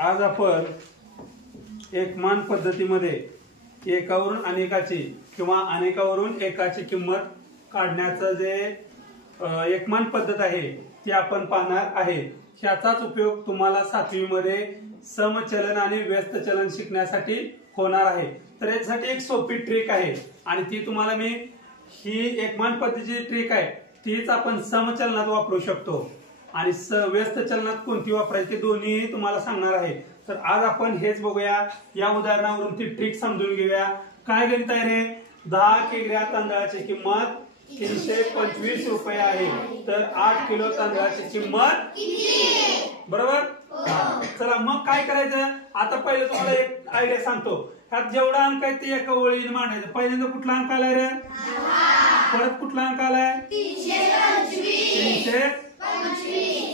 आज आपण एकमान पद्धतीमध्ये एकावरून अनेकाची किंवा अनेकावरून एकाची किंमत काढण्याचं जे एकमान पद्धत आहे ती आपण पाहणार आहे। ह्याचाच उपयोग तुम्हाला 7वी मध्ये समचलन आणि व्यस्त चलन शिकण्यासाठी होणार आहे। तर यासाठी एक सोपी ट्रिक आहे आणि ती तुम्हाला मी ही एकमान पद्धतीची ट्रिक आहे तीच आपण समचलनात वापरू शकतो आणि व्यस्त चलनात कोणती वापरायची दोन्ही तुम्हाला सांगणार आहे। तर आज आपण हेच बघूया। या उदाहरणावरून ती ट्रिक समजून घेऊया। काय गणित आहे रे? 10 किग्रा तांदळाची किंमत 325 रुपये आहे, तर 8 किलो तांदळाची किंमत किती? बरोबर। चला मग काय करायचं? आता पहिले तुम्हाला एक आयडिया सांगतो। ह्यात जेवढा अंक आहे ते एका ओळीने मांडायचं। पहिल्यांदा कुठला अंक आलाय रे? 10। परत कुठला अंक आलाय? 325।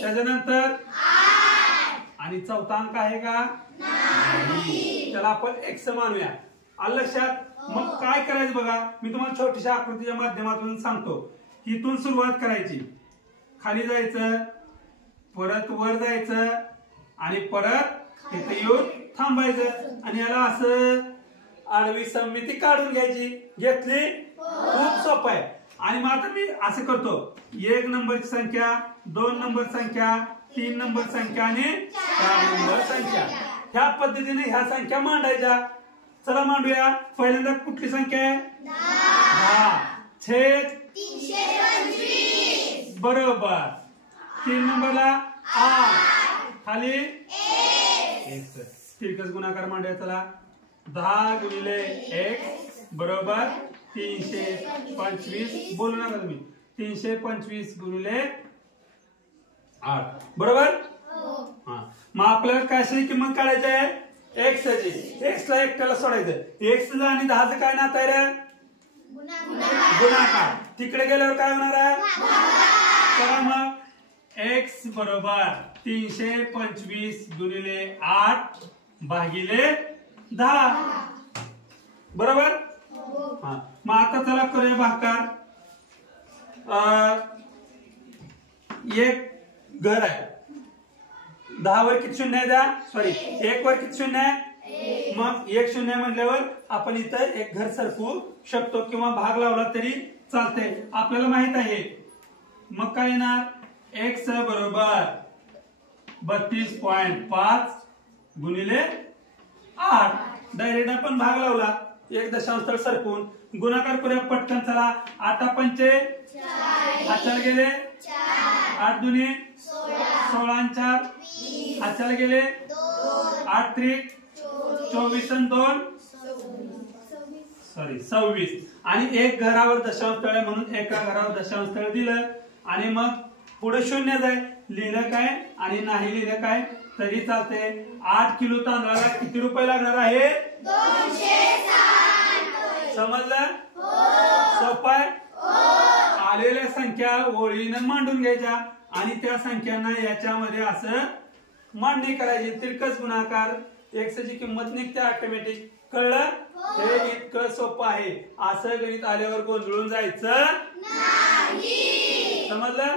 त्याच्यानंतर 8 आणि चौथा अंक आहे का? नाही। त्याला आपण x मानूया। आलं लक्षात? मग काय करायचं बघा, मी तुम्हाला छोट्याशा आकृतीच्या माध्यमातून सांगतो। इथून सुरुवात करायची, खाली जायचं, परत वर जायचं आणि परत इथे येऊन थांबायचं आणि याला असं आडवी सममिती काढून घ्यायची। घेतली? खूप सोपं आहे। आणि मग आता मी असं करतो, 1 नंबरची संख्या, 2 नंबर संख्या, 3 नंबर संख्या आणि 4 नंबर संख्या, ह्या पद्धतीने ह्या संख्या मांडायच्या। चला मांडूया। पहिल्यांदा कुठली संख्या आहे? 10 छेद 325 बरोबर। 3 नंबरला 8 खाली 1 तिरकस गुणाकार मांडूया। चला 10 गुणिले x बरोबर 325। बोलू नका तुम्ही। 325 गुणिले 8 बरोबर। हा मग आपल्याला कशाची किंमत काढायची आहे? x ची। x ला एकट्याला सोडायचं। x ला आणि 10 चं काय नातं आहे रे? गुणाकार। तिकडे गेल्यावर काय होणार आहे? चला मग x बरोबर 325 गुणिले 8 भागिले 10 बरोबर। हा मग आता चला करूया भागाकार। एक घर आहे, 10 वर किती शून्य आहे? सॉरी 1 वर किती शून्य आहे? मग 1 शून्य म्हटल्यावर आपण इथं एक घर सरकवू शकतो किंवा भाग लावला तरी चालते, आपल्याला माहित आहे। मग काय येणार? x बरोबर 32.5 गुणिले 8 डायरेक्ट आपण भाग लावला, एक दशांश स्थळ सरकवून गुणाकार करूया पटकन। चला 8 पंचे 8 गेले 8 दुने 16 4 8 गेले 8 त्रिक 24 आणि 2 सॉरी 26 आणि एक घरावर दशांश स्थळ आहे म्हणून एका घरावर दशांश स्थळ दिलं आणि मग पुढे शून्य जाय। लिहिलं काय आणि नाही लिहिलं काय तरी चालते। 8 किलो तांदळाला किती रुपये लागणार आहे? 260। समजलं? सोपं आहे। आलेल्या संख्या ओळीनं मांडून घ्यायच्या आणि त्या संख्यांना याच्यामध्ये असं मांडणी करायची। तिरकस गुणाकार, x ची किंमत निघते ऑटोमॅटिक। कळलं? हे इतकं सोपं आहे। असं गणित आल्यावर गोंधळून जायचं नाही। समजलं?